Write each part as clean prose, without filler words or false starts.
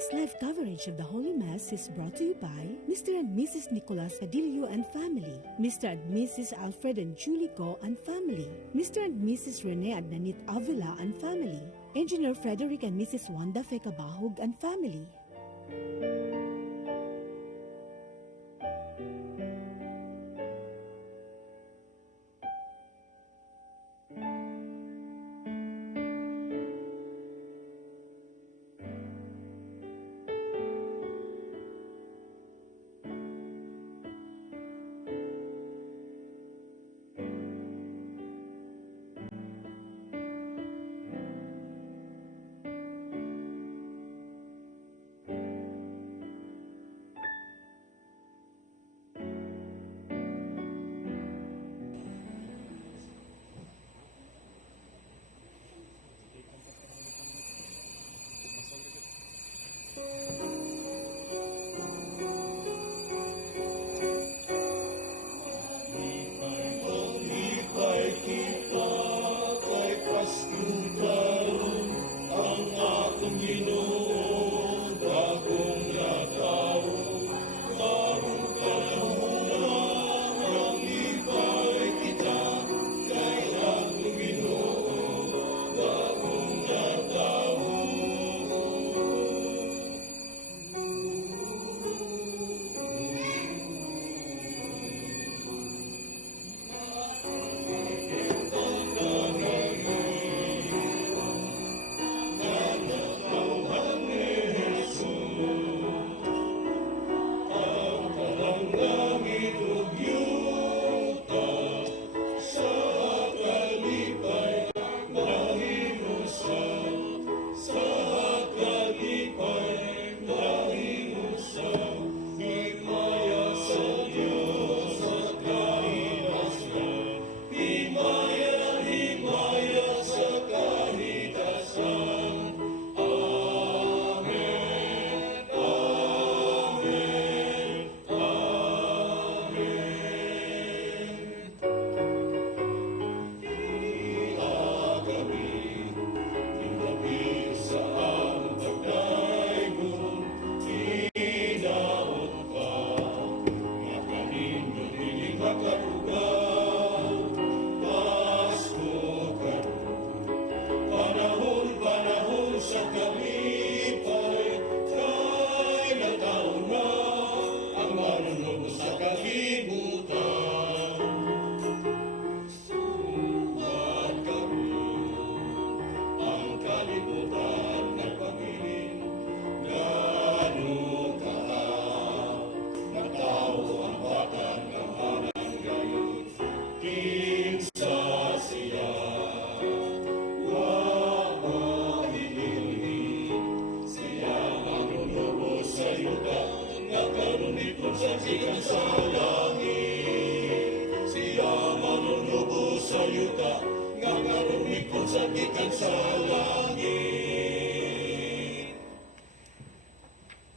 This live coverage of the Holy Mass is brought to you by Mr. and Mrs. Nicolas Padillo and family, Mr. and Mrs. Alfred and Julie Go and family, Mr. and Mrs. Rene and Nanit Avila and family, Engineer Frederick and Mrs. Wanda Fekabahog and family.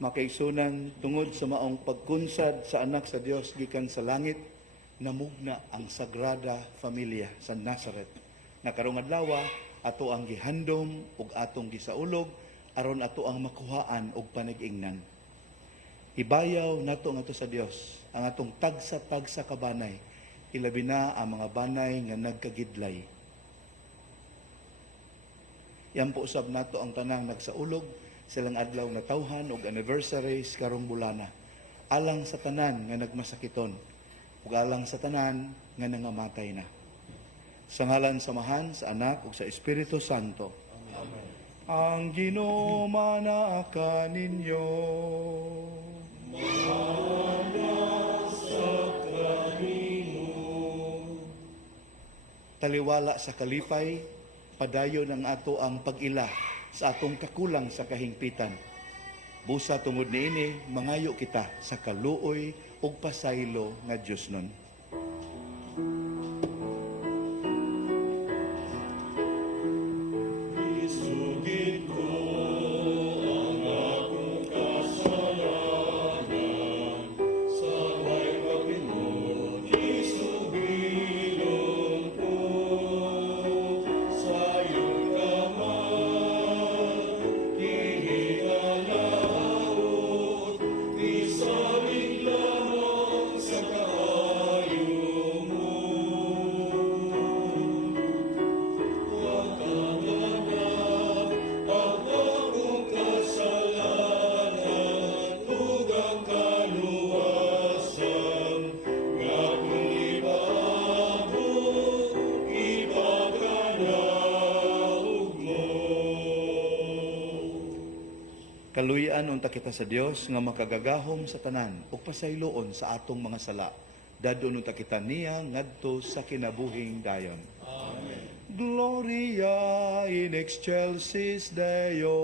makaigsunan tungod sa maong pagkunsad sa anak sa Dios gikan sa langit, namugna ang Sagrada Familia sa Nazareth. Nga karong adlaw ato ang gihandom ug atong gisaulog aron ato ang makuhaan og panag-ingnan. Ibayaw nato nga to sa Dios ang atong tagsa-tagsa kabanay, ilabi na ang mga banay nga nagkagidlay. Yan po usab nato ang tanang nagsaulog silang adlaw na tawhan og anniversaries karong bulana. Alang sa tanan nga nagmasakiton ug alang sa tanan nga nangamatay na. Sa ngalan samahan sa Anak ug sa Espiritu Santo. Amen. Ang Ginoo manaka ninyo. Taliwala sa kalipay, padayon ang ato ang pag-ila sa atong kakulang sa kahingpitan. Busa tungod niini, mangayo kita sa kaluoy ug pasaylo nga Dios nun. Kaluyan unta kita sa Dios nga makagagahom sa tanan ug pasayloon sa atong mga sala. Dadon unta kita niya ngadto sa kinabuhing dayon. Amen. Gloria in excelsis Deo.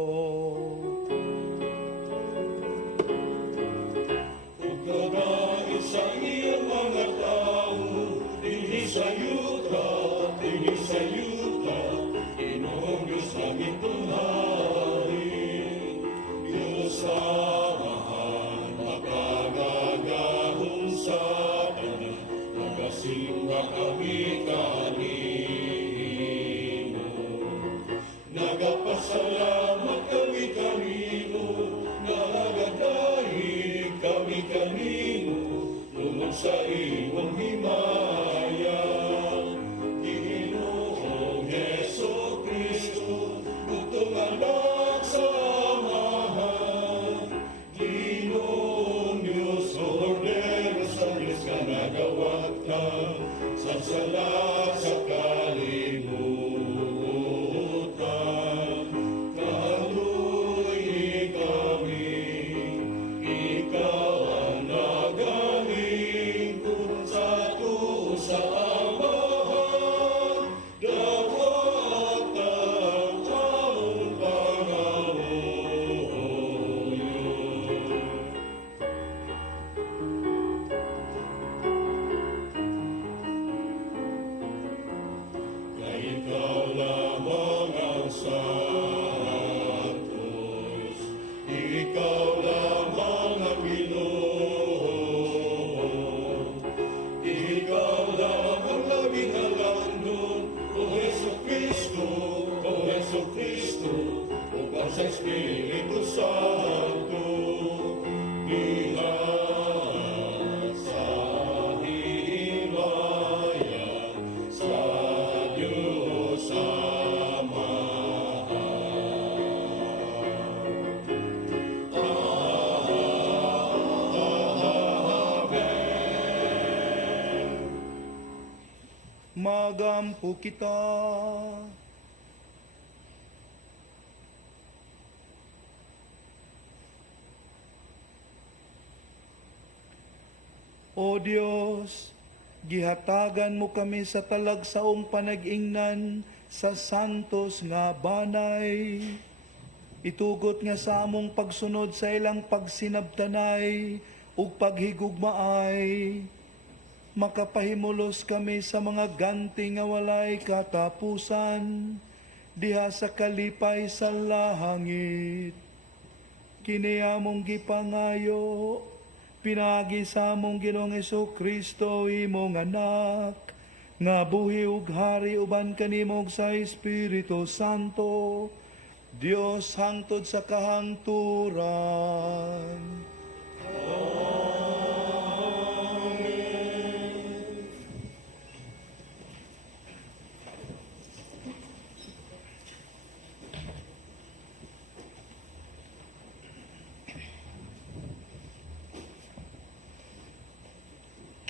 Ug gagawin sa iyang mga tao, dinhi sa yuta, Ginoong Diyos aming tunay. Samahan, makagagahon sa tanan, nagasimba kami kanino. Nagapasalamat kami kanino, nagadahig kami kanino, tungod sa imong himaya. Ginoong Heso Kristo, butong anak sa salat sa kalimutan, kaluy kami, ikaw ang nagalingkod sa tusa amahan, dawat ang among pangaluyo. Ikaw lamang ang santos, ikaw lamang ang Ginoo, ikaw lamang laging halangdon, O Heso Kristo, upang sa Espiritu Santo, dihat sa himaya, sa Diyos magampo kita. O Diyos, gihatagan mo kami sa talagsaong panag-ingnan sa santos nga banay. Itugot nga sa among pagsunod sa ilang pagsinabtanay ug paghigugmaay. Makapahimulos kami sa mga ganti nga walay katapusan, diha sa kalipay sa lahangit. kini among gipangayo, pinagi sa among Ginoong Kristo imong anak, nga buhi ug hari uban kanimo ug sa Espiritu Santo, Dios hangtod sa kahangturan.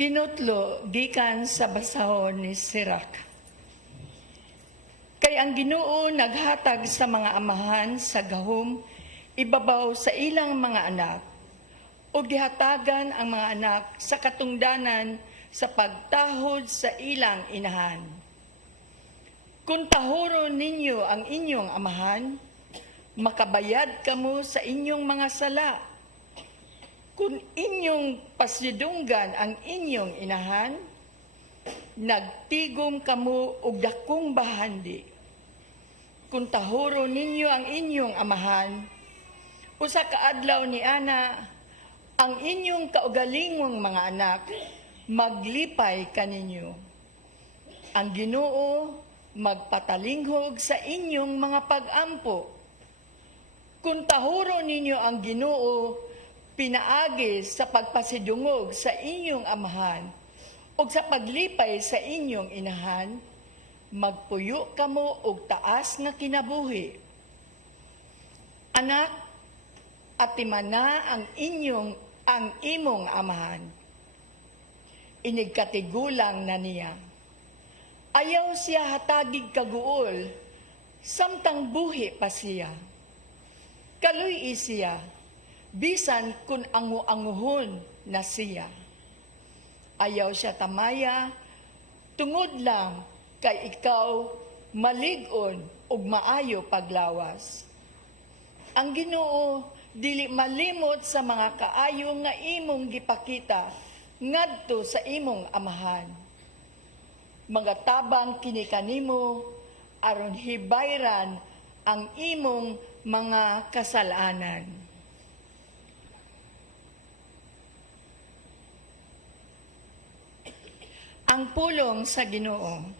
Kinutlo gikan sa basahon ni Sirach. Kay ang Ginoo naghatag sa mga amahan sa gahom ibabaw sa ilang mga anak, o gihatagan ang mga anak sa katungdanan sa pagtahod sa ilang inahan. Kung tahuron ninyo ang inyong amahan, makabayad kamo sa inyong mga sala. Kung inyong pasidunggan ang inyong inahan, nagtigom kamo og dakong bahandi. Kung tahuro ninyo ang inyong amahan, usa ka adlaw ni ana, ang inyong kaugalingong mga anak, maglipay kaninyo. Ang Ginoo magpatalinghog sa inyong mga pag-ampo. Kung tahuro ninyo ang Ginoo, pinaagi sa pagpasidungog sa inyong amahan o sa paglipay sa inyong inahan, magpuyo kamo og taas nga kinabuhi. Anak, atimana ang imong amahan. Inigkatigulang na niya. Ayaw siya hatagig kaguol, samtang buhi pa siya. Kaluy siya, bisan kun angu-anguhon na siya. Ayaw siya tamaya, tungod lang kay ikaw malig-on ug maayo paglawas. Ang Ginoo dili malimot sa mga kaayo nga imong gipakita ngadto sa imong amahan. Mga tabang kini kanimo aron hibayran ang imong mga kasalanan. Ang pulong sa Ginoo.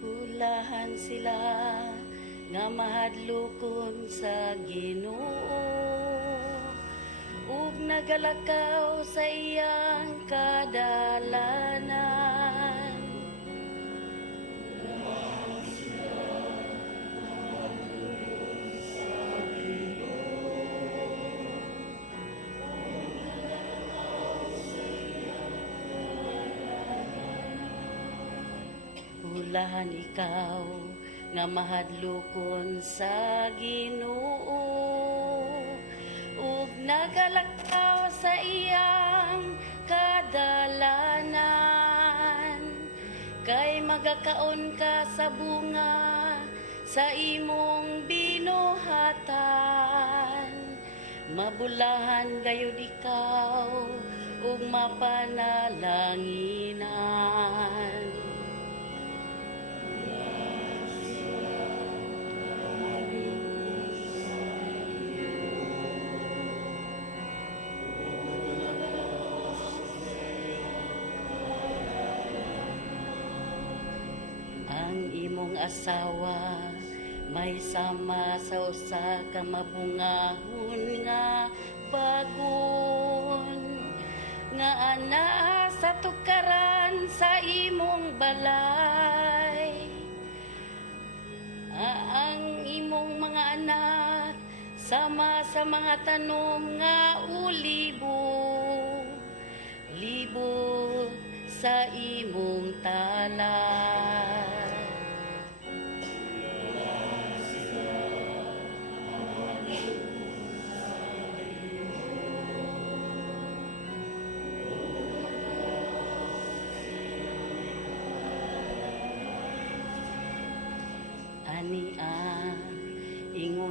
Hulahan sila nga mahadlokon sa Ginoo ug nagalakaw sa iyang kadalanan. Hulahan ikaw nga mahadlokon sa Ginoo ug nagalakaw sa iyang kadalanan, kay magakaon ka sa bunga sa imong binuhatan. Mabulahan gayud ikaw ug mapanalanginan. Imong asawa may sama sa usa ka mabungahon nga bagon, nga anaa sa tukaran sa imong balay. Ang imong mga anak sama sa mga tanom nga ulibo, libo sa imong talan.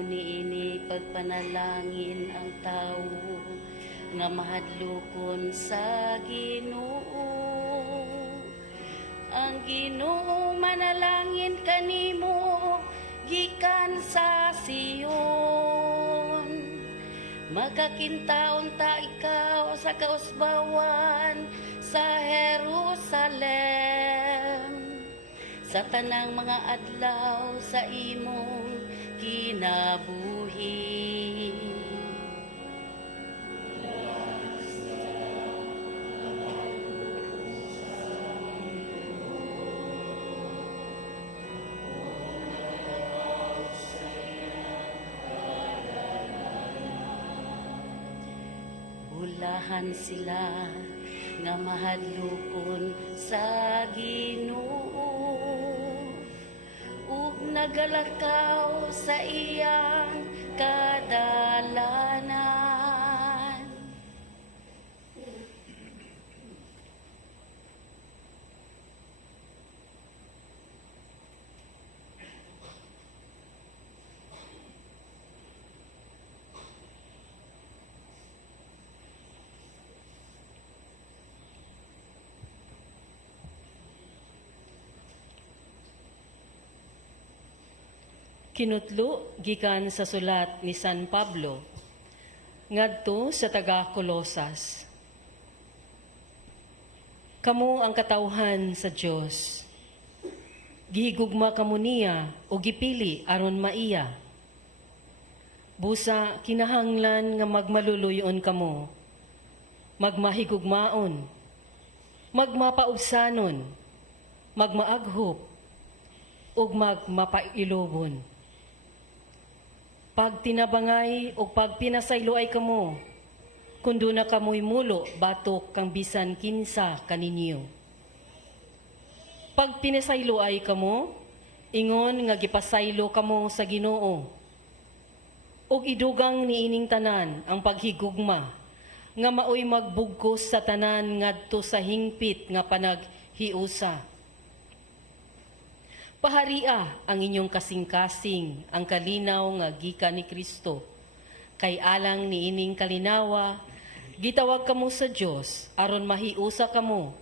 niini pagpanalangin ang tawo nga mahadlokon sa Ginoo. Ang Ginoo manalangin kanimo gikan sa Sion. Makakintaon ta ikaw sa kausbawan sa Jerusalem. Sa tanang mga adlaw sa imong kinabuhi. Bulahan sila nga mahadlokon sa Ginoo ug nagalakaw sa iyang kadalanan. Kinutlo gikan sa sulat ni San Pablo ngadto sa taga Colosas. Kamo ang katawhan sa Dios. Gihigugma kamo niya o gipili aron maiya. Busa kinahanglan nga magmaluluyon kamo. Magmahigugmaon. Magmapaubsanon. Magmaaghop ug magmapailobon. Pag tinabangay o pag pinasayloay kamo, kundo na kamoy mulo batok kang bisan kinsa kaninyo. Pag pinasayloay kamo, ingon nga gipasaylo kamo sa Ginoo. Ug idugang niining tanan ang paghigugma, nga maoy magbugkos sa tanan ngadto sa hingpit nga panaghiusa. Paharia ang inyong kasing-kasing ang kalinaw nga gikan ni Kristo. Kay alang niining kalinawa, gitawag kamo sa Dios aron mahiusa kamo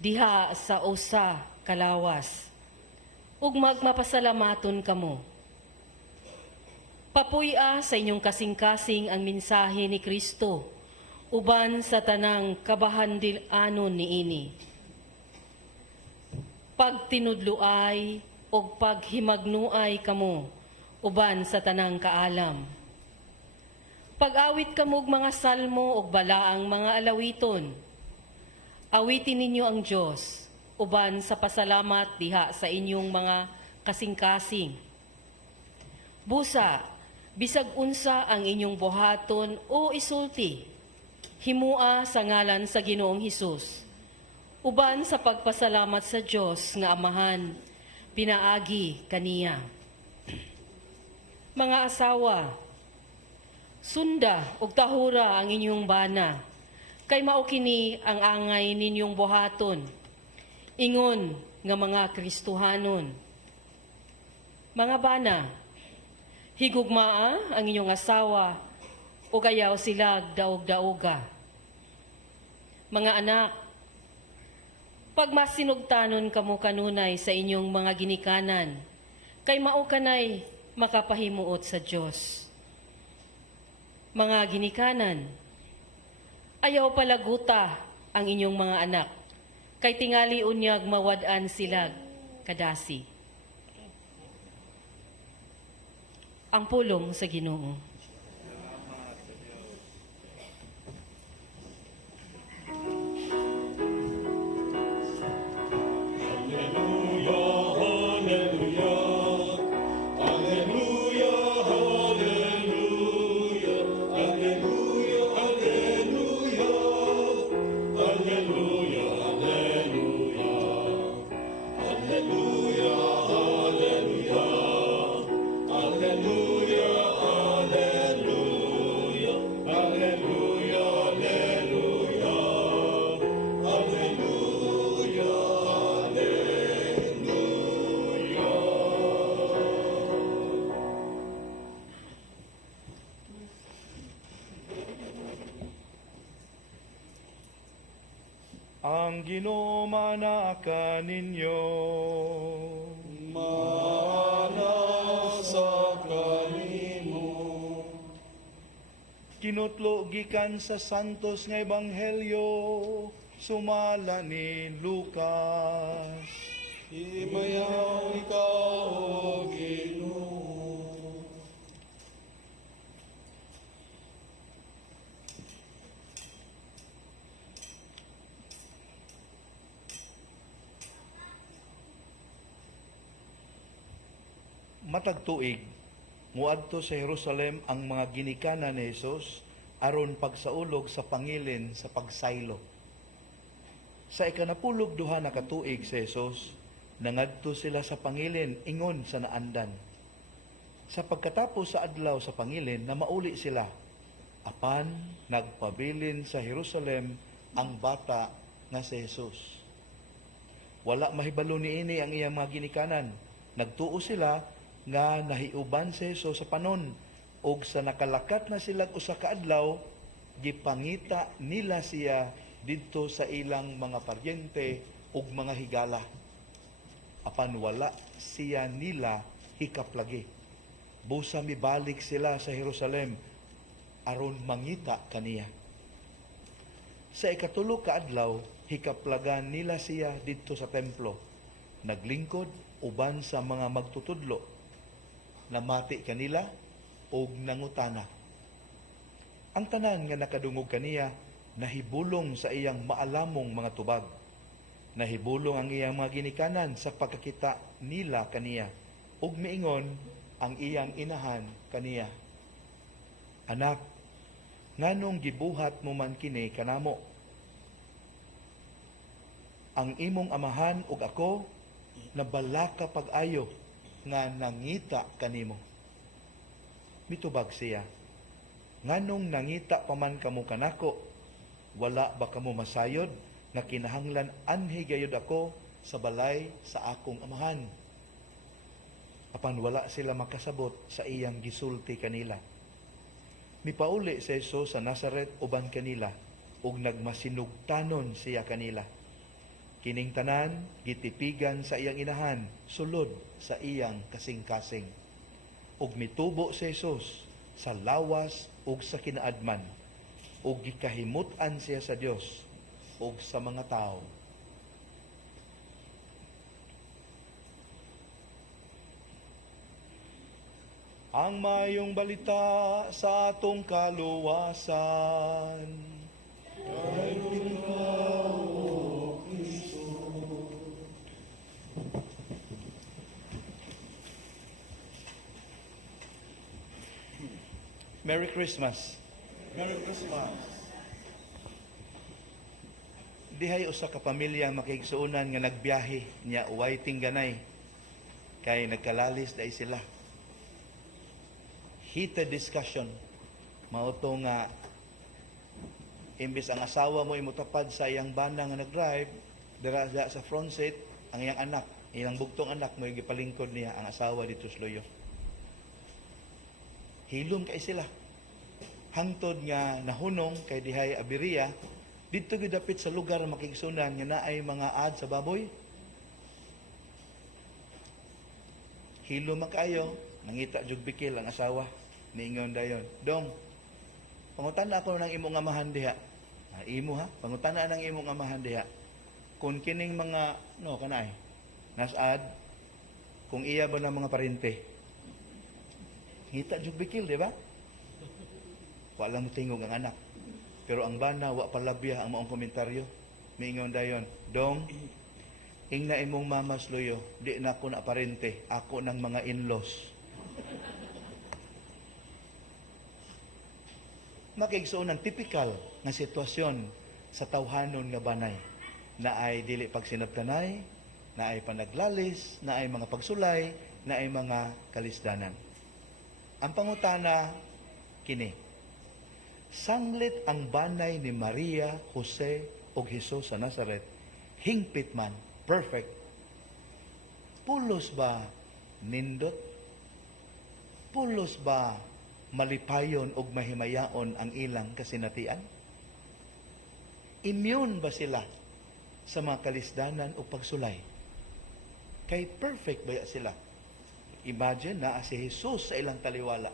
diha sa usa kalawas. Ug magmapasalamaton kamo. Papuy-a sa inyong kasing-kasing ang mensahe ni Kristo uban sa tanang kabahandilanon niini. Pagtinudloay o paghimagnuay kamo uban sa tanang kaalam. Pag-awit kamo og mga salmo o balaang mga alawiton. Awitin ninyo ang Dios uban sa pasalamat diha sa inyong mga kasing-kasing. Busa, bisag unsa ang inyong buhaton o isulti, himua sa ngalan sa Ginoong Hesus. Uban sa pagpasalamat sa Dios nga Amahan, pinaagi kaniya. Mga asawa, sunda ug tahura ang inyong bana, kay mao kini ang angay ninyong buhaton. Ingon nga mga Kristohanon. Mga bana, higugmaa ang inyong asawa o kayaw sila daog-daoga. Mga anak, pag masinugtanon kamo kanunay sa inyong mga ginikanan, kay mao kanay makapahimuot sa Dios. Mga ginikanan, ayaw palaguta ang inyong mga anak, kay tingali unyag mawad-an sila kadasi. Ang pulong sa Ginoo. Hallelujah, hallelujah. Ang ginumana ka ninyo. Kinutlo gikan sa santos nga ebanghelyo sumala ni Lucas. Imayaw ikaw, O Ginoo. Matag tuig, muadto sa Jerusalem ang mga ginikanan ni Jesus aron pagsaulog sa pangilin sa pagsaylo. Sa ikanapulog duha na katuig sa Jesus, nangadto sila sa pangilin ingon sa naandan. Sa pagkatapos sa adlaw sa pangilin na mauli sila, apan nagpabilin sa Jerusalem ang bata nga si Jesus. Wala mahibalo niini ang iyang mga ginikanan. Nagtuo sila nga nahiuban si Jesus sa panon ug sa nakalakat na sila usa ka adlaw gipangita nila siya didto sa ilang mga paryente ug mga higala. Apan wala siya nila hikaplagi. Busa mibalik sila sa Jerusalem aron mangita kaniya. Sa ikatulo ka adlaw hikaplagan nila siya didto sa templo. Naglingkod uban sa mga magtutudlo. Namati kanila og nangutana. Ang tanan nga nakadungog kaniya nahibulong sa iyang maalamong mga tubag. Nahibulong ang iyang mga ginikanan sa pagkakita nila kaniya ug miingon ang iyang inahan kaniya. Anak, nganong gibuhat mo man kini kanamo? Ang imong amahan ug ako nabalaka pag-ayo nga nangita kanimo. Mitubag siya, nganong nangita pa man kamo kanako, wala ba kamo masayod nga kinahanglan anhi gayud ako sa balay sa akong amahan? Apan wala sila makasabot sa iyang gisulti kanila. Mipauli si Jesus sa Nazaret uban kanila ug nagmasinugtanon siya kanila. Kining tanan gitipigan sa iyang inahan sulod sa iyang kasing-kasing. Ug mitubo si Jesus sa lawas ug sa kinaadman ug gikahimut-an siya sa Dios ug sa mga tao. Ang mayong balita sa atong kaluwasan. Merry Christmas. Merry Christmas. Dihay usa ka pamilya makigsuunan nga nagbiyahe nya uway tingganay kay nagkalalis dai sila. Heated discussion. Mao to nga imbis ang asawa mo imutapad sa iyang bana nga nag-drive dira sa front seat, ang iyang anak, iyang bugtong anak mo gipalingkod niya ang asawa dito sa loyo. Hilom kay sila. Hangtod nga nahunong kay dihay abiriya didto gyud dapit sa lugar makigsunan nga naay mga ad sa baboy. Hilom makayo, nangita jud bikil ang asawa niingon dayon. Dong, pangutana ako ng imong amahan diha. Imo ha, pangutana ng imong amahan diha. Kung kining mga kanay nasad kung iya ba ng mga parente. Ngita jud bikil, di ba? Wala mo tingog ang anak. Pero ang bana, wa palabya ang maong komentaryo. Miingon dayon, Dong, ingna imong mamas loyo, di na ako na parente, ako ng mga in-laws. Makigsuon ng typical nga sitwasyon sa tawhanon nga banay. Na ay dili pagsinabtanay, na ay panaglalis, na ay mga pagsulay, na ay mga kalisdanan. Ang pangutana, kini. Sanglit ang banay ni Maria, Jose, o Jesus sa Nazaret. Hingpit man, perfect. Pulos ba nindot? Pulos ba malipayon o mahimayaon ang ilang kasinatian? Immune ba sila sa mga kalisdanan o pagsulay. Kay perfect baya sila. Imagine na si Jesus sa ilang taliwala.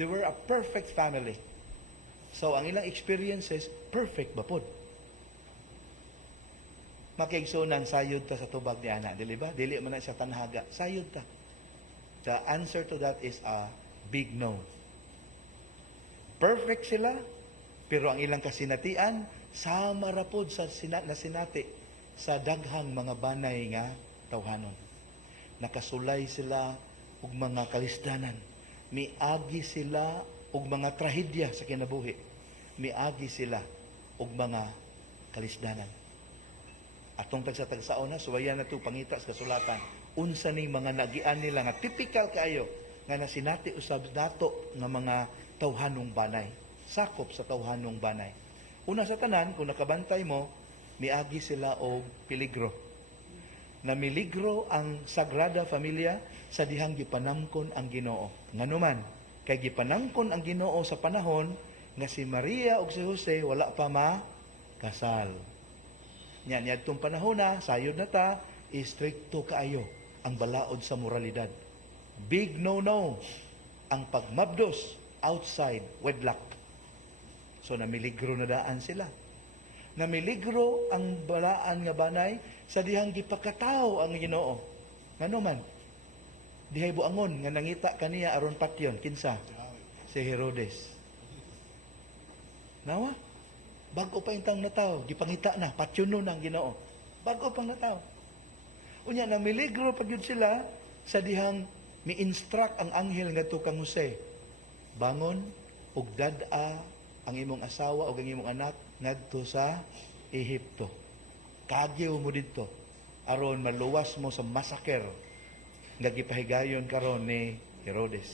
They were a perfect family. So, ang ilang experiences, perfect ba po? Makiigsunan, sayod ta sa tubag ni Ana. Dili ba? Dili man na siya tanhaga. Sayod ta. The answer to that is a big no. Perfect sila, pero ang ilang kasinatian, sama ra pod sa nasinati sa daghang mga banay nga tawhanon. Nakasulay sila og mga kalisdanan. Miagi sila og mga trahedya sa kinabuhi. Miagi sila og mga kalisdanan. Atong tagsa-tagsaon na, suwayan na ito pangita sa kasulatan. Unsa ni mga nagian nila nga typical kayo nga nasinati usab dato nga mga tawhanong banay. Sakop sa tawhanong banay. Una sa tanan, kung nakabantay mo, miagi sila og peligro. Namiligro ang Sagrada Familia sa dihang gipanangkon ang Ginoo. Nganuman, kay gipanangkon ang Ginoo sa panahon nga si Maria ug si Jose wala pa kasal. Yan, yadtong panahon na, sayod na ta, istrikto kaayo ang balaod sa moralidad. Big no-no ang pagmabdos outside wedlock. So, namiligro na daan sila. Namiligro ang balaan nga banay sa dihang gipakataw ang Ginoo. Ngano man, dihay buangon nga nangita kaniya aron patyon, kinsa? Si Herodes. Nawa? Bago pa yung taong nataw, gipangita na, patyono ng Ginoo. Bago pang nataw. Unya, namiligro pag yun sila sa dihang mi-instruct ang anghel nga to kang Jose. Bangon, ug dad-a ang imong asawa o ang imong anak ngadto sa Ehipto. Kagyaw mo dito aron maluwas mo sa massacre nga gipahigayon karon ni Herodes.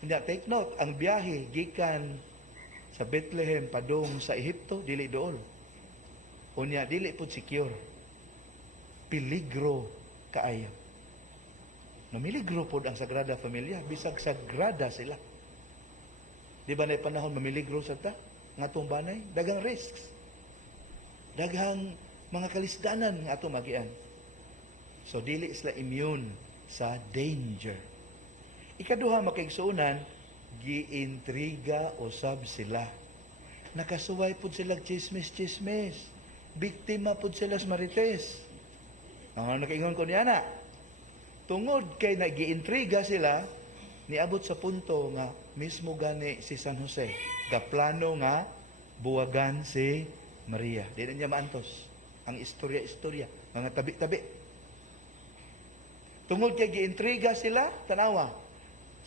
Unya, take note, ang biyahe gikan sa Bethlehem padung sa Ehipto dili dool. Unya dili pud secure. Peligro kaayo. Namiligro pod ang Sagrada Familia, bisag sagrada sila. Di ba na panahon mamiligro sa ta nga atong banay, daghang risks. Daghang mga kalisdanan nga atong magian. So dili sila immune sa danger. Ikaduha makaigsuonan, giintriga usab sila. Nakasuway pud sila chismis-chismis. Biktima pud sila sa marites. Ang nakaingon ko niya na. Tungod kay nagiintriga sila, niabot sa punto nga mismo gani si San Jose. Gaplano nga buwagan si Maria. Di na niya maantos. Ang istorya-istorya. Mga tabi-tabi. Tungod kay giintriga sila, tanawa,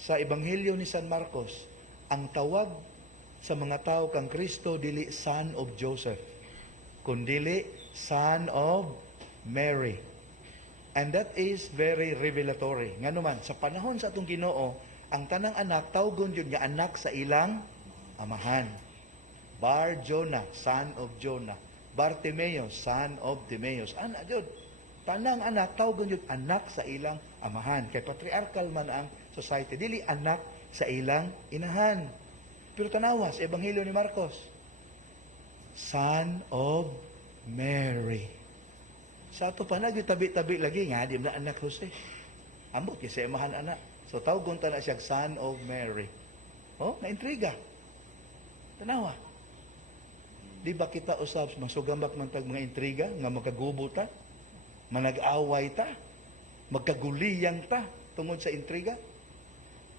sa Ebanghelyo ni San Marcos, ang tawag sa mga tao kang Kristo dili son of Joseph, kundili son of Mary. And that is very revelatory. Nga naman, sa panahon sa atong Ginoo, ang tanang anak, tawgon yun nga anak sa ilang amahan. Bar Jonah, son of Jonah. Bartimaeus, son of Timaeus. Anak yun. Tanang anak, tawgon yun anak sa ilang amahan. Kay patriarchal man ang society. Dili anak sa ilang inahan. Pero tanawa sa Ebanghelyo ni Marcos, son of Mary. Sa ato pa tabi-tabi lagi nga, di na anak Jose. Ambot, kasi amahan anak. So tawgon ta na siya son of Mary. Oh, naintriga. Tanawa. Di ba kita usab masugambak man tag mga intriga nga makagubo ta, manag-away ta, magkaguliyang ta tungod sa intriga?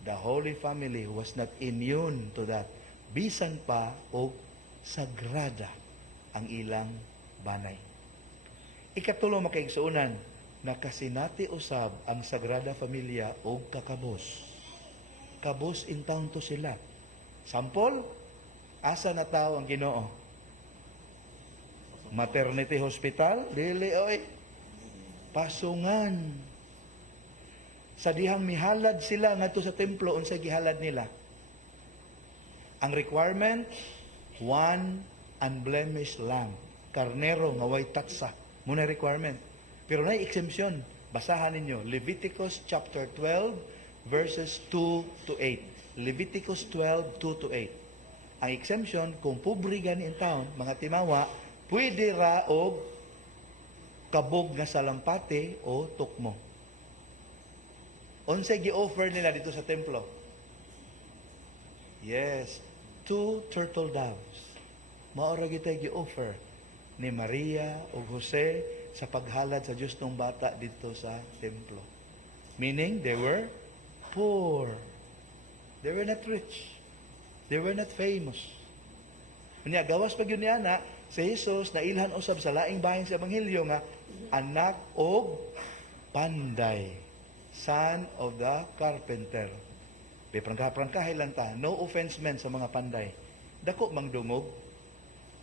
The Holy Family was not immune to that. Bisan pa o sagrada ang ilang banay. Ikatulo makaigsuonan, nakasinati usab ang Sagrada Familia og kakabos. Kabos in town to sila. Sample, asa na tao ang Ginoo? Maternity hospital? Dili oy. Pasungan. Sa dihang mihalad sila ngadto sa templo, unsay gihalad nila? Ang requirement, one unblemished lamb, karnero nga way tatsa. Muna requirement. Pero na exemption. Basahan ninyo Leviticus chapter 12 verses 2 to 8. Leviticus 12, 2 to 8. Ang exemption, kung pobre gani in town, mga timawa, pwede ra og kabog nga salampate o tukmo. Unsay gi-offer nila dito sa templo? Yes, 2 turtle doves. Maura gitay gi-offer ni Maria o Jose sa paghalad sa Diyos ng bata dito sa templo. Meaning, they were poor. They were not rich. They were not famous. Unya, gawas pag yun niya na, si Jesus na ilhan usab sa laing bahin sa Ebanghelyo nga, anak og panday, son of the carpenter. Prangkahay lang ta, no offense men sa mga panday. Dako mang dungog,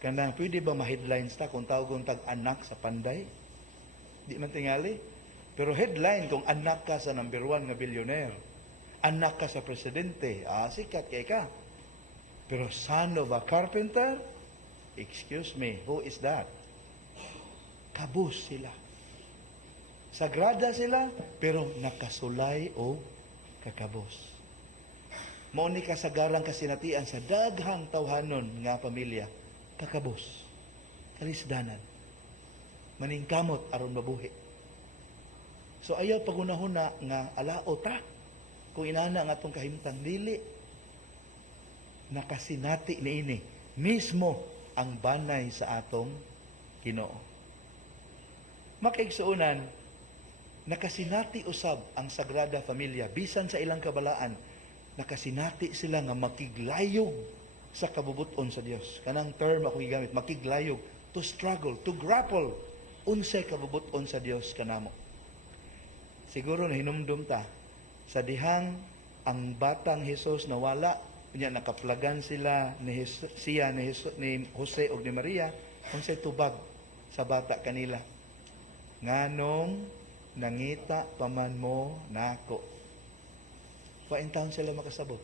kanang pwede ba ma-headlines ta kung tawag tag anak sa panday? Di man tingali. Pero headline kung anak ka sa number 1 nga billionaire, anak ka sa presidente, sikat kay ka. Pero son of a carpenter, excuse me, who is that? Kabus sila. Sagrada sila, pero nakasulay o kakabos. Mao ni kasagarang kasinatian sa daghang tawhanon nga pamilya, kakabos, kalisdanan, maningkamot aron mabuhi. So ayaw pagunahuna nga alao ta, kung inana nga atong kahimtang dili, nakasinati niini mismo ang banay sa atong Ginoo. Makaigsuunan, nakasinati usab ang Sagrada Familia bisan sa ilang kabalaan, nakasinati sila nga makiglayog sa kabubuton sa Dios. Kanang term ako gigamit, makiglayog, to struggle, to grapple unsay kabubuton sa Dios kanamo. Siguro na hinumdum ta sa dihang ang batang Jesus nawala, niya nakaplagan sila ni Jose o ni Maria, unsay tubag sa bata kanila. Nganong nangita paman mo nako. Wain taon sila makasabot.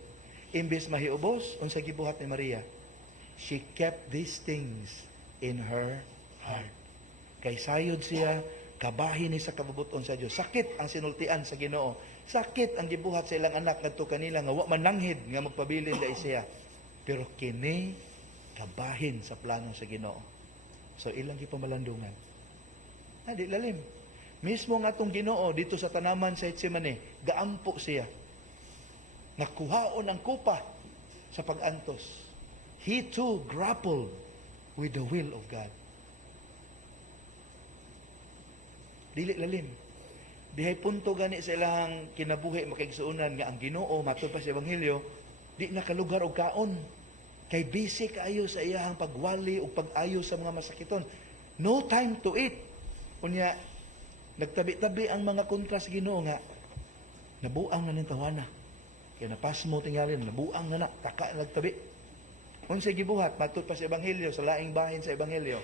Imbes mahiubos, unsay gibuhat ni Maria? She kept these things in her heart. Kay sayod siya, kabahin ni sa kabubuton sa Dios. Sakit ang sinultian sa Ginoo. Sakit ang gibuhat sa ilang anak ngadto kanila nga wa man langhid nga magpabilin dai siya. Pero kini kabahin sa plano sa Ginoo. So ilang gipamalandungan. Di lalim. Mismo nga atong Ginoo dito sa tanaman sa Getsemane, gaampo siya. Nakuhaon ang kupa sa pag-antos. He too grappled with the will of God. Dili lalim. Dihay punto gani sa ilahang kinabuhi makaigsuunan nga ang Ginoo matud pa sa Ebanghelyo di nakalugar og kaon. Kay busy kaayo sa iyahang pagwali o pag-ayo sa mga masakiton. No time to eat. Unya nagtabi-tabi ang mga kontra sa Ginoo nga nabuang na ning tawana. Kaya napasmo tingali nabuang na taka nagtabi. Unsay gibuhat matud pa sa Ebanghelyo sa laing bahin sa Ebanghelyo.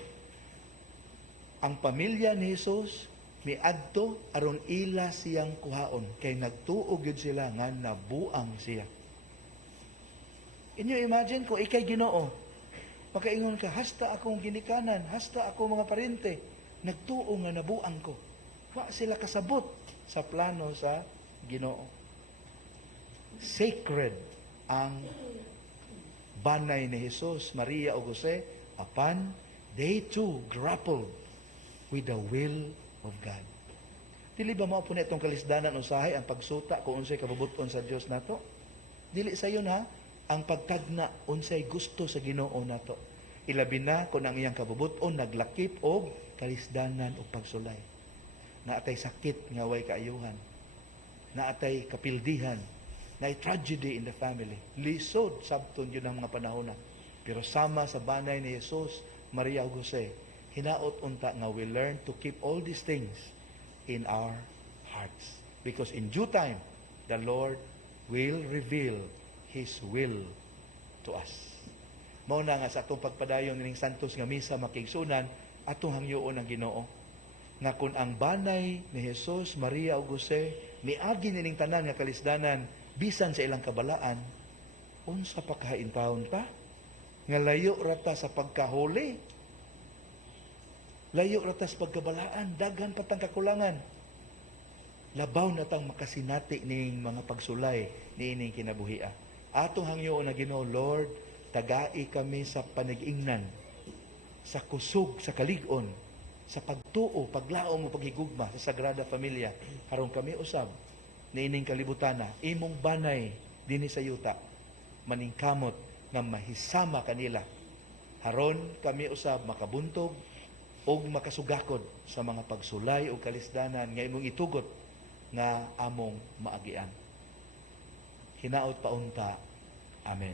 Ang pamilya ni Jesus miadto aron ila siyang kuhaon kay nagtuog gyud sila nga nabuang siya. Inyo imagine kung ikay Ginoo, makaingon ka, hasta akong ginikanan, hasta ako mga parente, nagtuo nga nabuang ko. Wa sila kasabot sa plano sa Ginoo. Sacred ang banay ni Jesus, Maria o Jose, apan they too grappled with the will of God. Dili ba mao po na itong kalisdanan usahay ang pagsuta kung unsay kabubuton sa Dios nato? Dili sayon ha ang pagtagna unsay gusto sa Ginoo nato. Ilabi na kung ang iyang kabubuton naglakip og kalisdanan o pagsulay. Naatay sakit nga way kaayuhan. Naatay kapildihan, naay tragedy in the family. Lisod sabton yun ang mga panahon na. Pero sama sa banay ni Jesus, Maria ug Jose, hinaot unta nga we learn to keep all these things in our hearts. Because in due time, the Lord will reveal His will to us. Mao na nga sa atong pagpadayon ning santos nga misa makigsunan, atong hangyoon ang Ginoo. Nga kung ang banay ni Jesus, Maria ug Jose, miagi nining tanan nga kalisdanan, bisan sa ilang kabalaan, unsa pa kahaintawon pa? Nga layo rata sa pagkahuli, layo ratas pagkabalaan, daghan patang kakulangan. Labaw na tang makasinati ning mga pagsulay ni ining kinabuhia. Atong hangyoon na Ginoo, Lord, tagai kami sa panag-ingnan, sa kusog, sa kaligon, sa pagtuo, paglaom o paghigugma sa Sagrada Familia. Harong kami usab, niining kalibutana, imong banay dinhi sa yuta, maningkamot nga mahisama kanila. Haron kami usab makabuntog o makasugakod sa mga pagsulay o kalisdanan nga imong itugot nga among maagian. Hinaot paunta. Amen.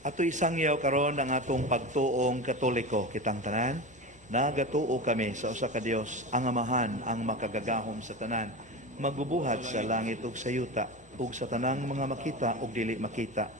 Ato isangyaw karon ang atong pagtuong Katoliko kitang tanan. Nagatuo kami sa usa ka Dios, ang Amahan, ang makagagahom sa tanan, magbubuhat sa langit ug sa yuta, ug sa tanang mga makita ug dili makita.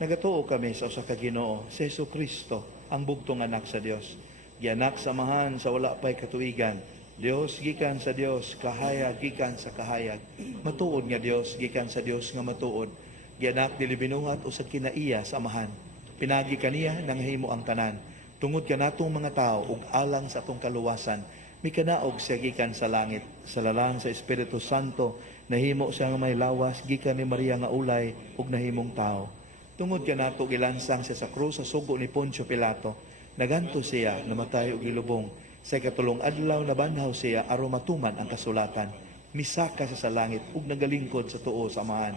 Nagatuo kami sa usa ka Ginoo, si Jesucristo, ang bugtong anak sa Dios. Gianak sa Amahan sa wala pay katuigan. Dios gikan sa Dios, kahayag gikan sa kahayag. Matuod nga Dios gikan sa Dios nga matuod. Gianak dili binuhat usad kinaiya sa Amahan. Pinagi kaniya nang himo ang tanan. Tungod kanatong mga tao ug alang sa atong kaluwasan, mikanaog siya gikan sa langit. Sa lalang sa Espiritu Santo, nahimo siya nga may lawas gikan ni Maria nga ulay ug nahimong tao. Tungod kanato gilansang siya sa krus sa sugo ni Poncio Pilato. Naganto siya, namatay ug gilubong. Sa katulong adlaw nabanhaw siya aron matuman ang kasulatan. Misaka siya sa langit ug nagalingkod sa tuo sa Amahan.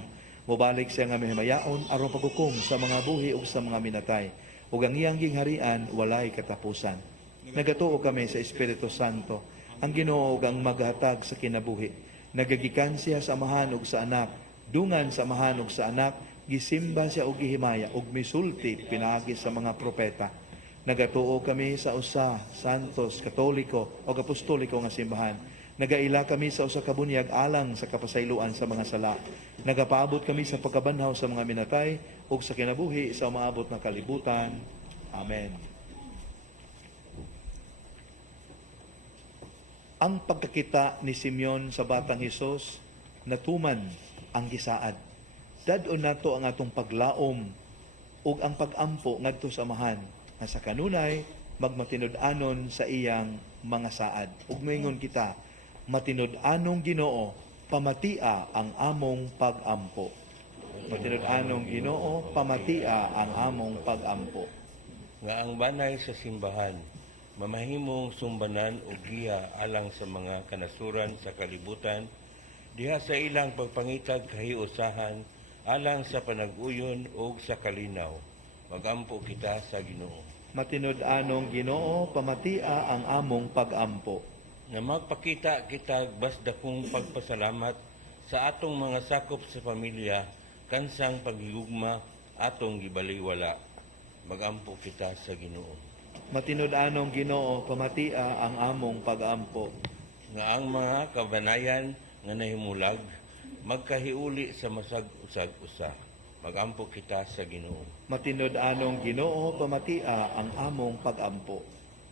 Mubalik siya nga mahimayaon aron paghukom sa mga buhi ug sa mga minatay. Ug ang iyang gingharian walay katapusan. Nagatuo kami sa Espiritu Santo, ang Ginoo ug ang maghatag sa kinabuhi. Nagagikan siya sa Amahan ug sa Anak, dungan sa Amahan ug sa Anak, gisimba siya og gihimaya ug misulti pinaagi sa mga propeta. Nagatuo kami sa usa, santos, katoliko o apostoliko nga simbahan. Nagaila kami sa usa ka bunyag alang sa kapasayloan sa mga sala. Nagapaabot kami sa pagkabanhaw sa mga minatay ug sa kinabuhi sa maabot na kalibutan. Amen. Ang pagkakita ni Simeon sa batang Hesus, natuman ang gisaad. Dadon nato ang atong paglaom ug ang pagampo ngadto sa Amahan nga sa kanunay magmatinud-anon sa iyang mga saad. Ug moingon kita, matinud-anong Ginoo, pamatia ang among pagampo. Matinud-anong Ginoo, pamatia ang among pagampo. Nga ang banay sa simbahan, mamahimong sumbanan o giya alang sa mga kanasuran sa kalibutan, diha sa ilang pagpangitag kahiusahan, alang sa panag-uyon o sa kalinaw. Magampo kita sa Ginoo. Matinud-anong Ginoo, pamatia ang among pagampo. Na magpakita kita basdakong pagpasalamat sa atong mga sakop sa pamilya, kansang paghigugma atong gibaliwala. Magampo kita sa Ginoo. Matinud-anong Ginoo, pamatia ang among pagampo. Nga ang mga kabanayan nga nahimulag, magkahiuli sa masag-usag-usa. Magampo kita sa Ginoo. Matinud-anong Ginoo, pamatia ang among pagampo.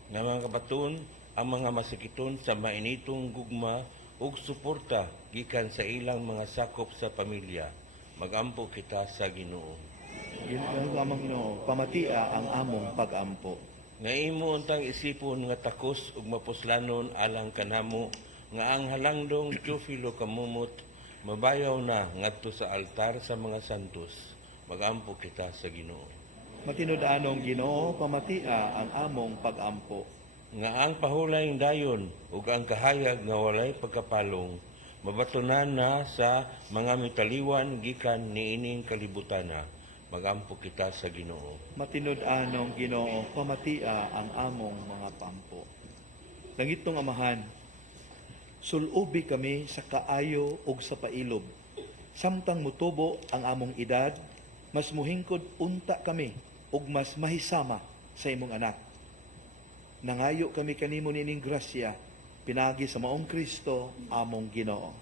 Nga mga kabaton, ang mga masikiton sa mainitong gugma ug suporta gikan sa ilang mga sakop sa pamilya. Magampo kita sa Ginoo. Among Ginoo, pamatia ang among pagampo. Nga imo untang isipon nga takos ug mapuslanon alang kanamo nga ang halangdong Teofilo kamumot mabayaw na ngadto sa altar sa mga santos. Magampo kita sa Ginoo. Matinud-anong Ginoo, pamatia ang among pagampo. Nga ang pahulayng dayon ug ang kahayag nga walay pagkapalong mabatunan na sa mga mitaliwan gikan niining kalibutana. Magampo kita sa Ginoo. Matinud-anong Ginoo, pamatia ang among mga pampo. Langitong Amahan, sulubi kami sa kaayo ug sa pailob. Samtang mutubo ang among edad, mas muhingkod unta kami ug mas mahisama sa imong anak. Nangayo kami kanimo nining grasya, pinagi sa maong Kristo, among Ginoo.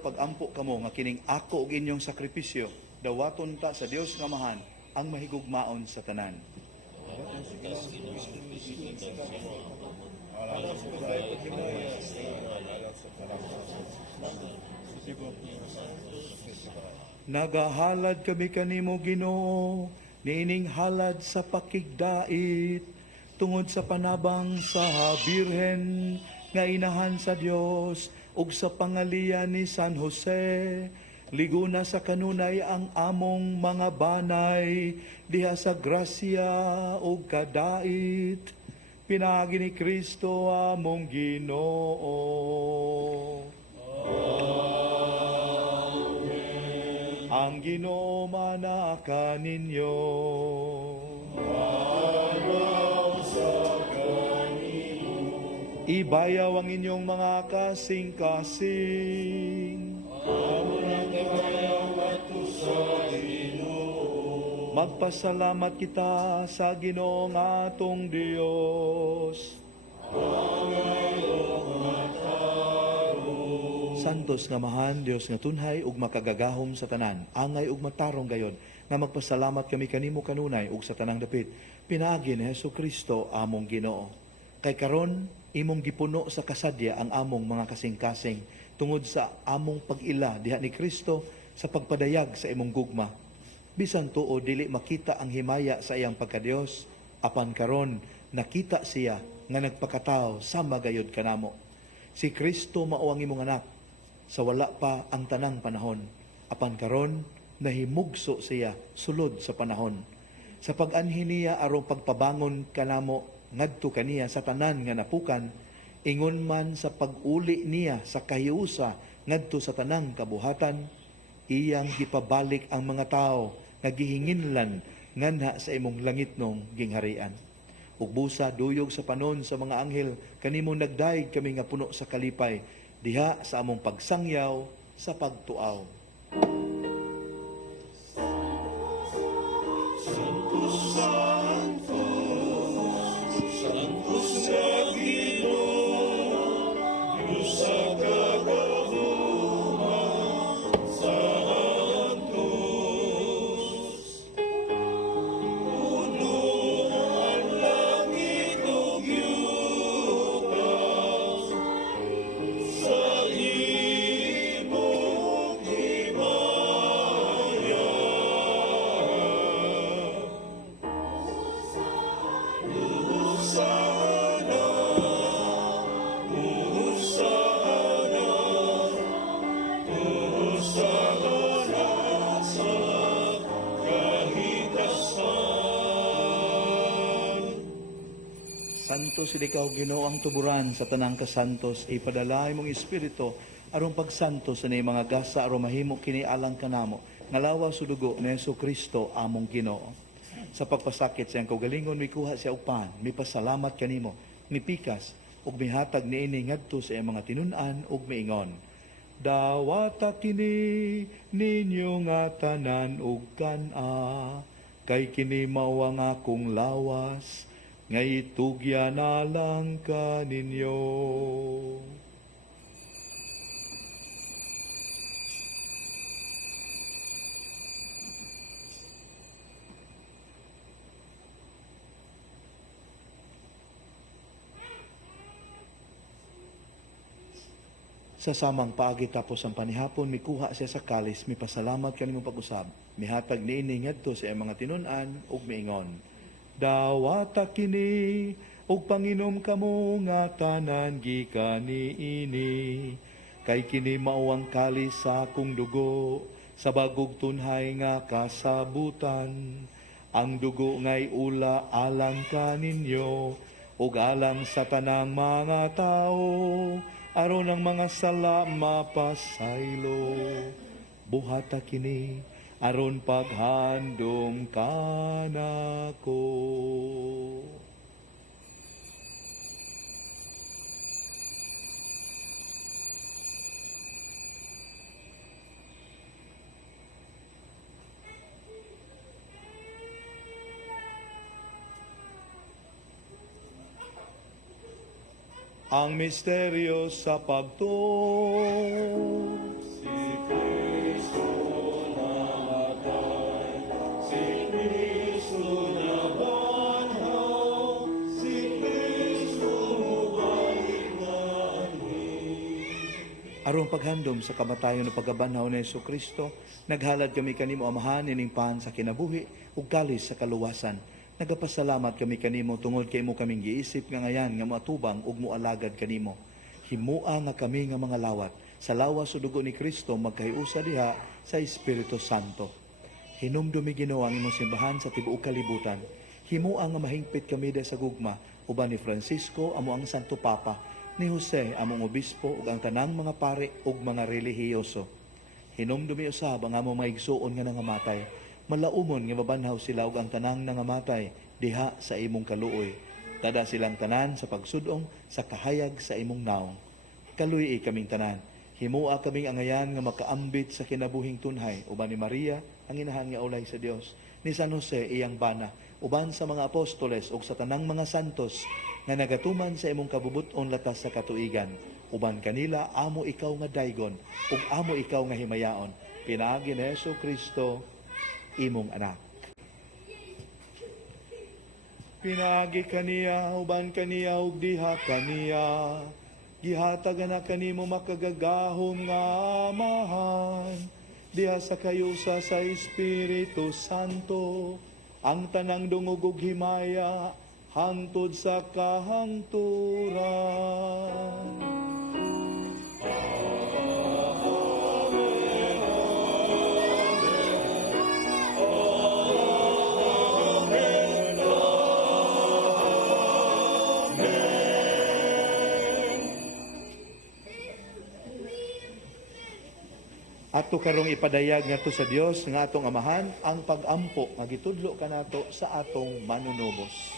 aron pagampo kamo nga kining ako ug inyong sakripisyo dawaton ta sa Dios nga Amahan ang mahigugmaon sa tanan. Nagahalad kami kanimo Ginoo, niining halad sa pakigdait, tungod sa panabang sa Birhen nga inahan sa Dios ug sa pangalian ni San Jose. Liguna sa kanunay ang among mga banay diha sa grasya ug kadait. Pinaagi ni Kristo among Ginoo. Ang Ginoo manaka ninyo. Ibayaw ang inyong mga kasing-kasing. Magpasalamat kita sa Ginoong atong Dios. Santos nga mahan, Dios nga tunhay ug makagagahom sa tanan, angay ug matarong gayon, nga magpasalamat kami kanimo kanunay ug sa tanang dapit. Pinaagi ni Hesukristo among Ginoo. Kay karon imong gipuno sa kasadya ang among mga kasing-kasing tungod sa among pag-ila diha ni Kristo sa pagpadayag sa imong gugma. Bisan tuo dili makita ang himaya sa iyang pagkadios, apan karon nakita siya nga nagpakatao sa magayod kanamo. Si Kristo mao ang imong anak sa wala pa ang tanang panahon, apan karon nahimugso siya sulod sa panahon. Sa pag-anhi niya arong pagpabangon kanamo ngadto kaniya sa tanan nga napukan, ingon man sa pag-uli niya sa kahiusa ngadto sa tanang kabuhatan, iyang gipabalik ang mga tao nga gihinginlan nganha sa imong langitnong gingharian. Ug busa duyog sa panon sa mga anghel kanimo nagdaig kami nga puno sa kalipay diha sa among pagsangyaw sa pagtuaw. Santos ikaw Ginoo ang tuburan sa tanang kasantos, ipadala imong espiritu aron pagsantos sa mga gasa aron mahimo kini alang kanamo ngalawa sa dugo ni Hesukristo among Ginoo. Sa pagpasakit sa iyang kaugalingon mikuha siya og pan, mipasalamat kanimo, mipikas ug mihatag niini ngadto sa iyang mga tinun-an ug miingon, dawata kini ninyo nga tanan ug kan-a, kay kini mao ang akong lawas nga itugya na lang ka ninyo. Sa samang paagi tapos ang panihapon, mikuha siya sa kalis, mipasalamat kanimong pag-usab, mihatag niini ngadto sa iyang mga tinun-an ug miingon, dawata kini ug panginom kamo nga tanan gikan niini, kay kini mao ang kalis sa akong dugo sa bagog tunhay nga kasabutan. Ang dugo nga'y ula alang kaninyo ug alang sa tanang mga tao aron ang mga sala mapasaylo. Buhata kini aron paghandom kanako. Ang misteryo sa pagtuo. Aron paghandom sa kamatayon ng pagkabanhaw ni Jesucristo, naghalad kami kanimo amahan ining pan sa kinabuhi ug kalis sa kaluwasan. Nagapasalamat kami kanimo tungod kay mo kaming giisip nga ngayan nga matubang ug moalagad kanimo. Himua nga kami nga mga lawat sa lawas sa dugo ni Kristo magkahiusa diha sa Espiritu Santo. Hinumdumi Ginoo ang imong simbahan sa tibuok kalibutan. Himua nga mahingpit kami sa gugma uban ni Francisco amo ang Santo Papa, ni Jose among obispo ug ang tanang mga pare ug mga relihiyoso. Hinumdumi usab ang among mga igsuon nga nangamatay. Malaumon nga mabanhaw sila ug ang tanang nangamatay diha sa imong kaluoy. Tada silang tanan sa pagsudong sa kahayag sa imong naong. Kaluy kaming tanan. Himua kaming angayan nga makaambit sa kinabuhing tunhay uban ni Maria ang inahan nga ulay sa Dios, ni San Jose iyang bana, uban sa mga apostoles ug sa tanang mga santos nga nagatuman sa imong kabubuton latas sa katuigan. Uban kanila amo ikaw nga daygon ug amo ikaw nga himayaon. Pinaagi ni Jesucristo imong anak. Pinagi kaniya, uban kaniya, ug diha kaniya. Gihatag na kanimo makagagahom nga amahan. Diha sa kayusa sa Espiritu Santo, ang tanang dungog ug himaya, hangtod sa kahangturan. Ato karong ipadayag ngadto sa Dios nga atong amahan ang pag-ampo nga gitudlo kanato sa atong manunubos.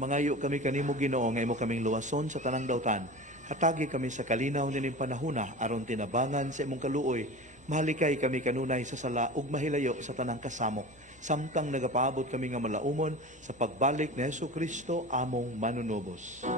Mangayo kami kanimo Ginoo nga imo kaming luwason sa tanang dautan. Hatagi kami sa kalinaw nining panahuna aron tinabangan sa imong kaluoy. Mahalikay kami kanunay sa sala ug mahilayo sa tanang kasamok. Samtang nagapaabot kami nga malaumon sa pagbalik ni Jesucristo among manunubos.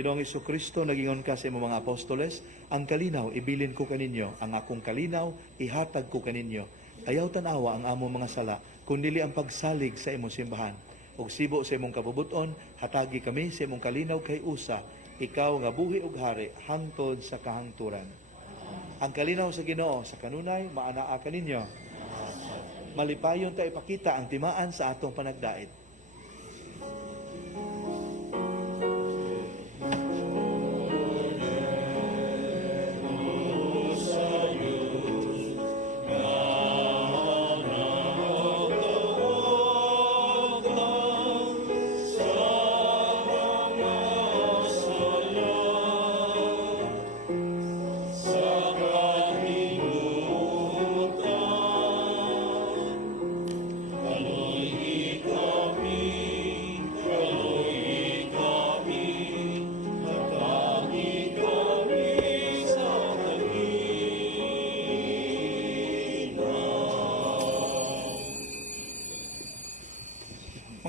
Ginoong Jesucristo, nagingon ka sa imong mga apostoles, ang kalinaw ibilin ko kaninyo, ang akong kalinaw ihatag ko kaninyo. Ayaw tanawa ang among mga sala, kundili ang pagsalig sa imong simbahan. Og sibo sa imong kabubuton, hatagi kami sa imong kalinaw kay usa, ikaw nga buhi ug hari hangtod sa kahangturan. Ang kalinaw sa Ginoo sa kanunay maanaa kaninyo. Malipayon ta ipakita ang timaan sa atong panagdait.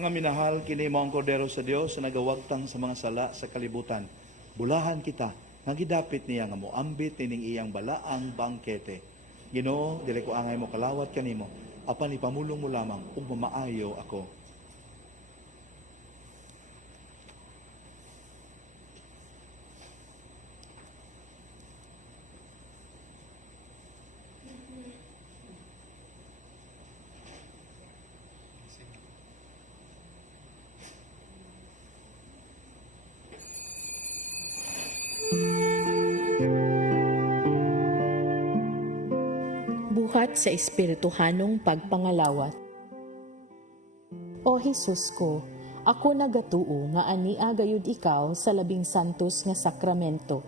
Mga minahal, kini mo ang kordero sa Dios sa nagawagtang sa mga sala sa kalibutan. Bulahan kita, nga gidapit niya nga moambit nining iyang balaang bangkete. Ginoo, dili ko angay mo kalawat kanimo, apan ipamulong mo lamang ug mamaayo ako. Buhat sa espirituhanong pagpangalawat. O Jesus ko, ako nagatuo nga ania gayud ikaw sa labing santos nga sakramento.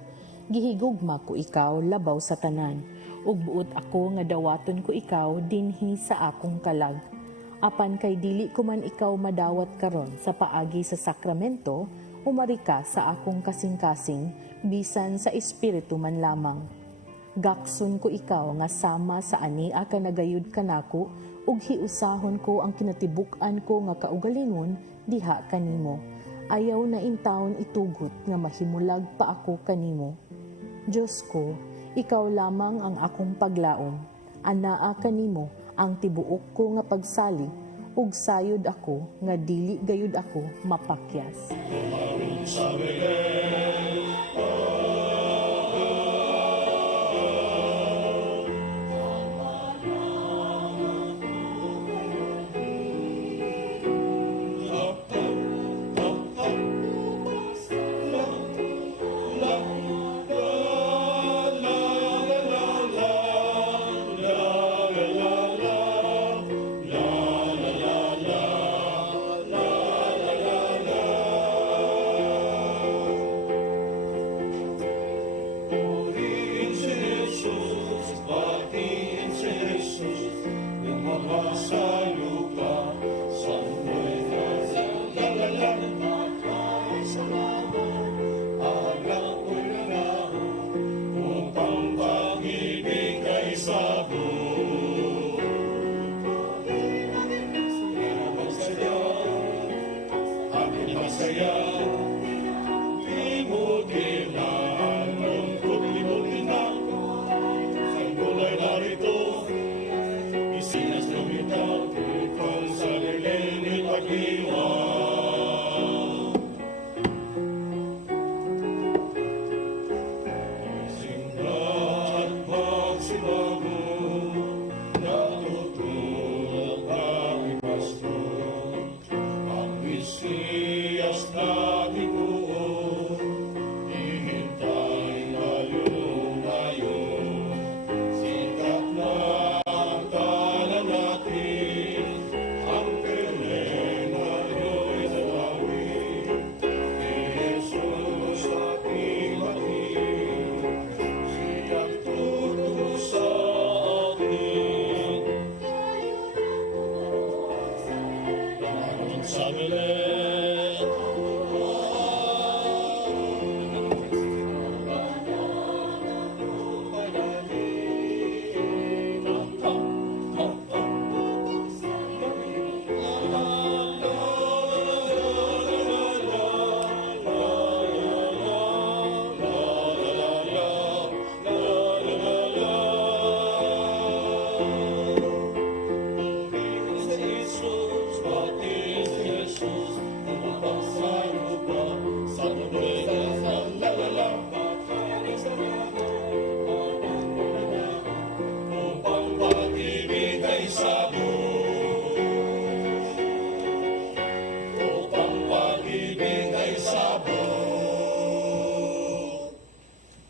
Gihigugma ko ikaw labaw sa tanan, ug buot ako nga dawaton ko ikaw dinhi sa akong kalag. Apan kay dili ko man ikaw madawat karon sa paagi sa sakramento, umari ka sa akong kasing-kasing, bisan sa espiritu man lamang. Gakson ko ikaw nga sama sa ania ka nagayud kanako, ug hiusahon ko ang kinatibuk-an ko nga kaugalingon diha kanimo. Ayaw na intawon itugot nga mahimulag pa ako kanimo. Diyos ko, ikaw lamang ang akong paglaom. Anaa kanimo ang tibuok ko nga pagsalig, ug sayod ako nga dili gayud ako mapakyas.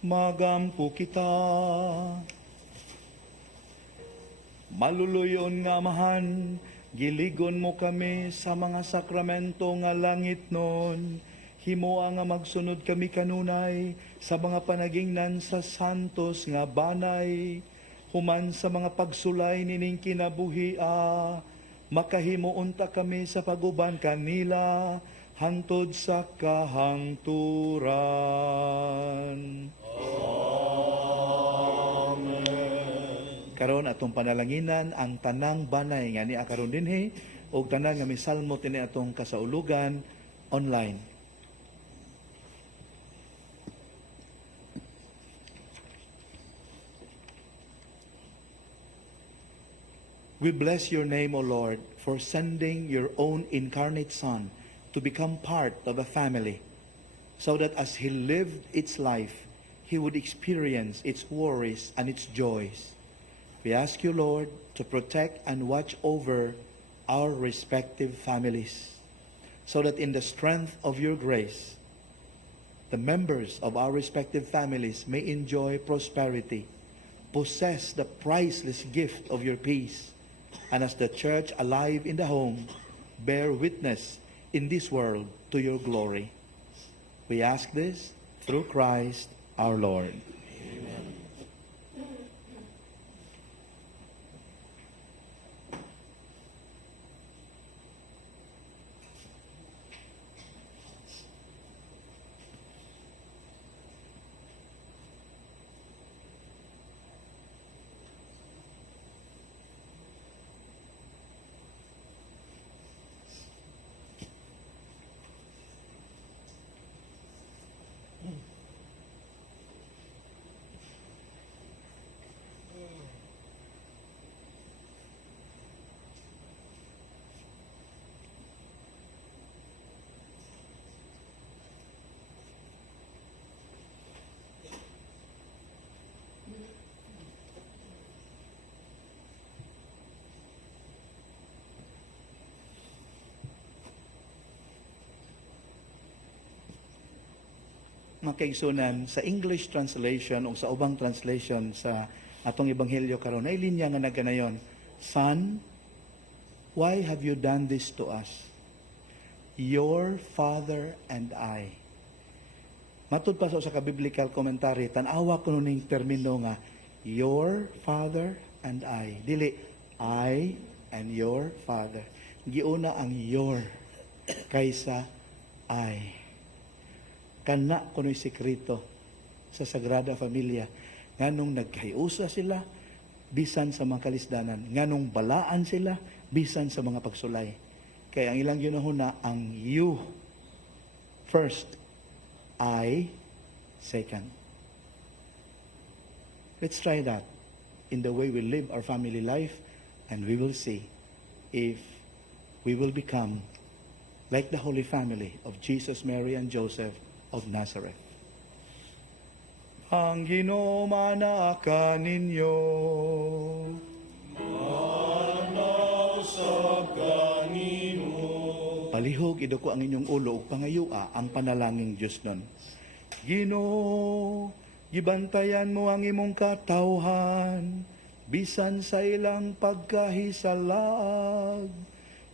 Magampo kita. Maluluyon nga amahan, giligon mo kami sa mga sakramento nga langit nun. Himoa nga magsunod kami kanunay sa mga panagingnan sa santos nga banay. Human sa mga pagsulay nining kinabuhia, makahimuunta kami sa paguban kanila, hantod sa kahangturan. Karon atong panalanginan ang tanang banay nga ni karon dinhi o tanan nga misalmo tini atong kasaulugan online. We bless your name, O Lord, for sending your own incarnate Son to become part of a family, so that as he lived its life, he would experience its worries and its joys. We ask you, Lord, to protect and watch over our respective families, so that in the strength of your grace, the members of our respective families may enjoy prosperity, possess the priceless gift of your peace, and as the church alive in the home, bear witness in this world to your glory. We ask this through Christ our Lord. Mga kaigsunan, sa English translation o sa ubang translation sa atong ebanghelyo karon ay linya nga naganayon, Son, why have you done this to us? Your father and I. Matud pa sa ka-biblical commentary, tanawa ko ning termino nga, your father and I. Dili, I and your father. Giuna ang your kaysa I. Kana kuno'y sekreto sa Sagrada Familia. Nganong nagkayusa sila, bisan sa mga kalisdanan. Nganong balaan sila, bisan sa mga pagsulay. Kaya ang ilang ginahuna, ang you first, I second. Let's try that in the way we live our family life, and we will see if we will become like the Holy Family of Jesus, Mary, and Joseph of Nazareth. Ang Ginoo manaka ninyo. Manaw sa kanino. Palihog idako ang inyong ulo ug pangayua ang panalangin Dios nun. Ginoo, gibantayan mo ang imong katawhan bisan sa ilang pagkahisalag.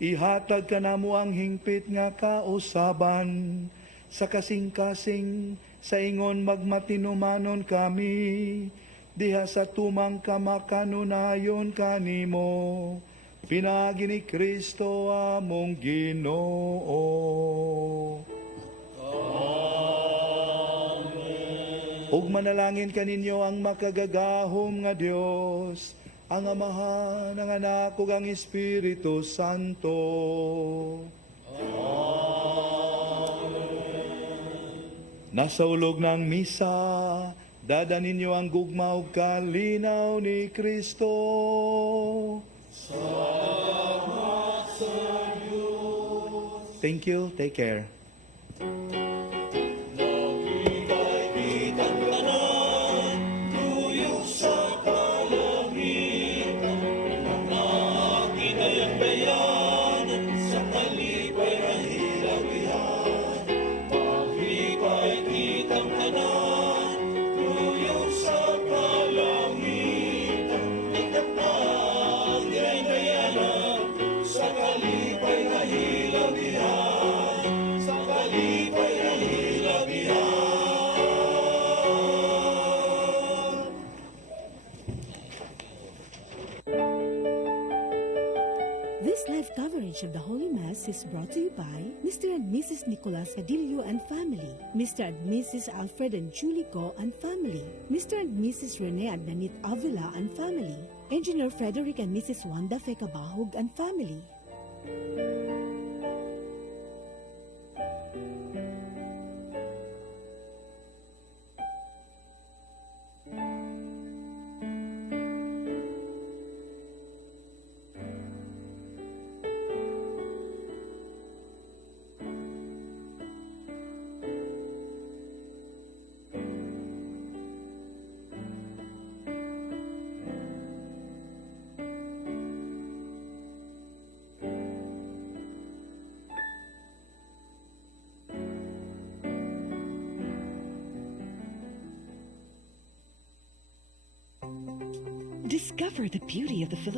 Ihatag ka namo ang hingpit nga kausaban sa kasing-kasing sa ingon magmatinumanon kami, diha sa tumang kamakanunayon kanimo, pinagi ni Kristo among Ginoo. Amen. Ug manalangin kaninyo ang makagagahom nga Dios, ang Amahan, ang Anak ug ang Espiritu Santo. Nasa ulog ng misa, dada ninyo ang gugma ug kalinaw ni Kristo. Salamat sa Diyos. Thank you. Take care. This live coverage of the Holy Mass is brought to you by Mr. and Mrs. Nicolas Cadillo and family, Mr. and Mrs. Alfred and Julie Go and family, Mr. and Mrs. Rene and Nanit Avila and family, Engineer Frederick and Mrs. Wanda Fecabahog and family, Discover the beauty of the Philippines.